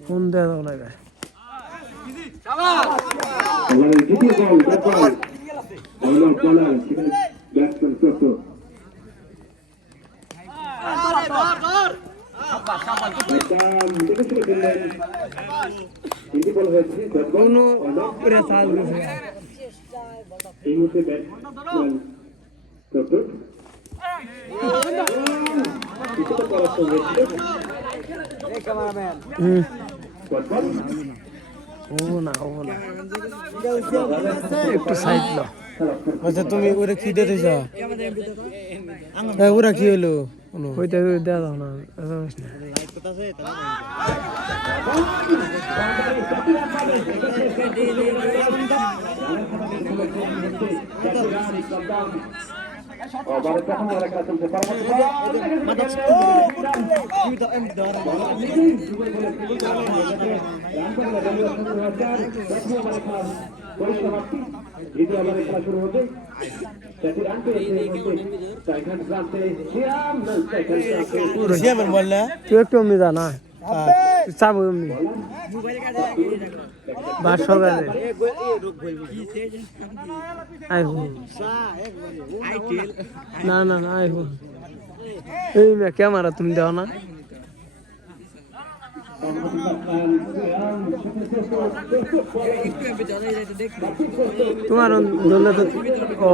Phone দেওয়া যাবে না গায়ে বলারের দ্বিতীয় বল ব্যাট বল অলআউট বলার সেখানে ব্যাটসম্যান সত্য একদম দেখে শুরু করলেন হিন্দি বল হয়েছে ব্যাট বল কোনো অলআউট পুরো চাল দিছে এই মুহূর্তে ব্যাট একটু সাইড লো। আচ্ছা তুমি ওরা কি দিতেছ ওরা কি হলো? ওইটা দেওয়া দাও না খেলা শুরু হতে তুই একটু অমনি যা না। সকালে আই হো না না না, আই হো এই ক্যামেরা তুমি দাও না। তোমার দলে তো ও।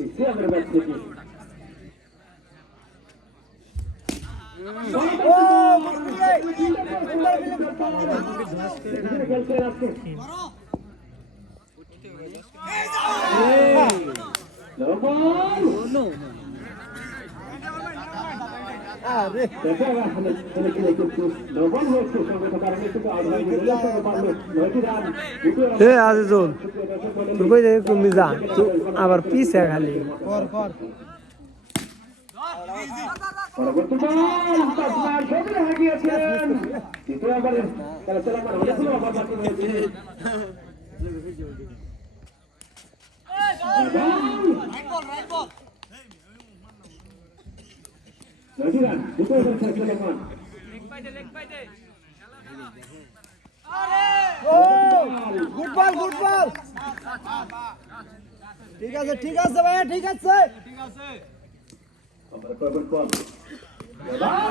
Alexander Vazquezin. No, no, no. ওভারে ব্যাট থেকে খেলছে আজকে এ আজ চল তুই কই দে তুমি যা তুই আবার পিছে খালি কর কর পরবর্তী বল তাসমান শোধরে হারিয়েছেন দ্বিতীয় ওভারে খেলা চলাকার অনেকগুলো ওভার বাকি রয়েছে নয়টি রান দ্বিতীয় ওভারে খেলা চলাকার গুড বল গুড বল ঠিক আছে ঠিক আছে ভাইয়া ঠিক আছে berdalam.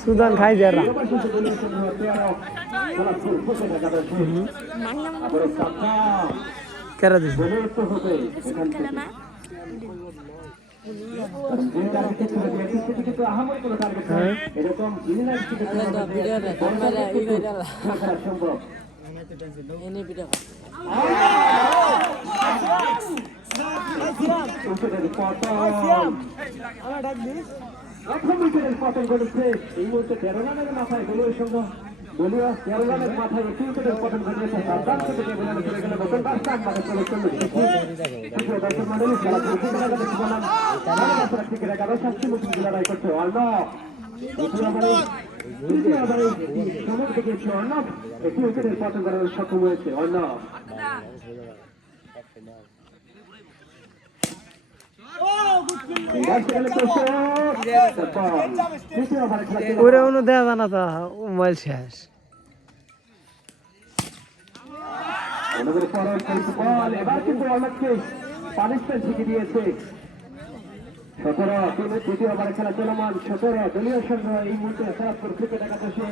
সুদান খাই kata? কেরা দিছে হ্যাঁ। পতন ঘটেছে এই মুহূর্তে তেরো রানের মাথায় গোলের সঙ্গে দলীয় তেরো রানের মাথায় একটি উইকেটের পতন ঘটিয়েছে সাবধান থেকে টেবিলে চলে গেলে নতুন রাস্তার মাঠে চলে চলবে দর্শক মণ্ডলী খেলা চলছে দেখা বললাম খেলা থেকে এগারো শাস্তি মুক্তি লড়াই করছে অর্ণ দ্বিতীয় ওভারে তৃতীয় ওভারে সময় থেকে অর্ণ একটি উইকেটের পতন করার সক্ষম হয়েছে অর্ণ তৃতীয় ওভারে খেলা চলছে। ওরে অনু দেয়া জানা তা মোবাইল শেষ। এবার কিন্তু অনেককে পানিশমেন্ট শিখে দিয়েছে। সতেরো ওভারে খেলা চলমান। সতেরো দলীয় সংঘ এই মুহূর্তে সরাসরি ক্রিকেট একাদশে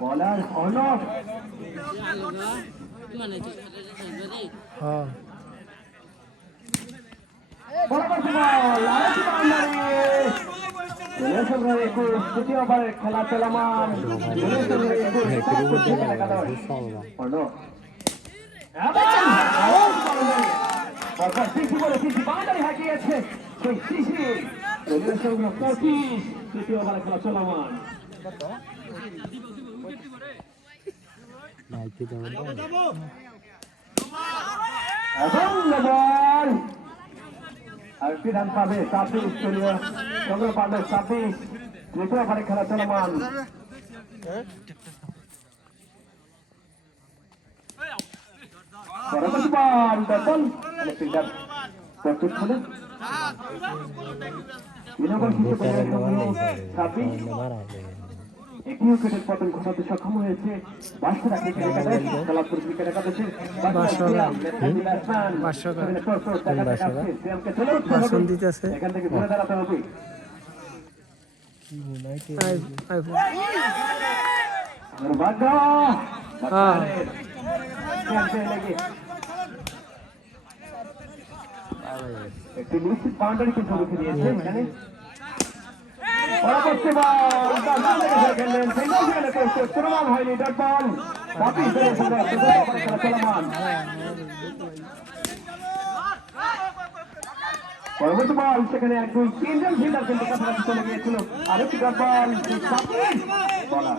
বলার অনক হ্যাঁ পরবর্তী বল আরেকটি boundary। দলীয় সংগ্রহ একুশ তৃতীয় ওভারের খেলা চলমান পরপর সিসি বলে সিসি বাউন্ডারি হাঁকিয়েছে সেই সংগ্রহ পঁচিশ তৃতীয় খেলা চলমান আর একটি পাবে ছাব্বিশ দলীয় সংগ্রহ পাবে ছাব্বিশ তৃতীয় খেলা চলমান পরবর্তী বল দর্শন ফিল্ডার প্রস্তুত হলে বিনোদন কিন্তু দলীয় সংগ্রহ ছাব্বিশ একটি উইকেটের পতন ঘটাতে সক্ষম হয়েছে বাসরা ক্রিকেট একাদশ কলাপুর ক্রিকেট একাদশের বাসরা। বাসরা। বাসন দিতেছে। এখান থেকে ঘুরে দাঁড়াতে হবে আই- একটি নিশ্চিত বাউন্ডারি কিন্তু রুখে দিয়েছে এখানে পরবর্তী বল খেললেন ফিল্ডে করছে চলমান হয়নি ডট বল সেখানে এক দুই তিনজন ফিল্ডার কিন্তু কাছাকাছি চলে গিয়েছিল আরেকটি ডট বল বলার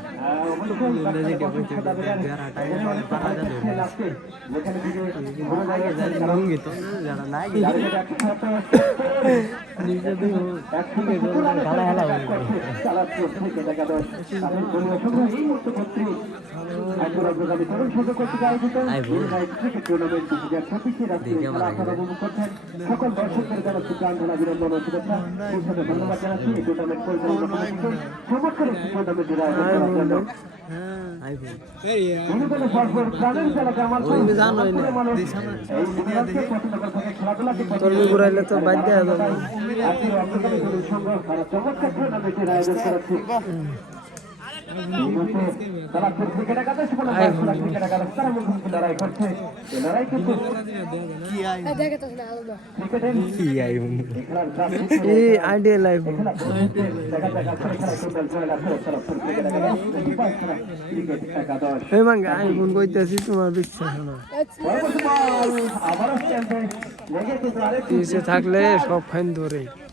পাঁচটি রান দলীয় সংগ্রহ করছে চতুর্থ ওভারে খেলা চলমান চমৎকার ব্যাটিং যেখানে থেকে ঘুরে দাঁড়িয়েছেন কারণ লুঙ্গি তো যারা নাই সকল দর্শকদের প্রার্থনা অভিনন্দন ও শুভেচ্ছা ধন্যবাদ জানাচ্ছি। এই টুর্নামেন্ট খেলাধুলাকে তো বাদ দেওয়া যাবে। আপনি দলের সঙ্গ চমৎকার টুর্নামেন্টের আয়োজন করেছে এই মুহূর্তে তারা ক্রিকেট একাদশ বনাম বার্সেলোনা ক্রিকেট একাদশ তারা মুখোমুখি লড়াই করছে এই লড়াই কিন্তু ক্রিকেটের এই খেলার প্রাণ এই আইডিয়াল আইফোন খেলা চলছে। দেখা যাক আসলে খেলা টোটাল জয়লাভ করে তারা ক্রিকেট একাদশ বার্সেলোনা ক্রিকেট একাদশ এই মাঙ্গে আইফোন কইতেছি তোমার বিশ্বাস না থাকলে সব ফাইন ধরে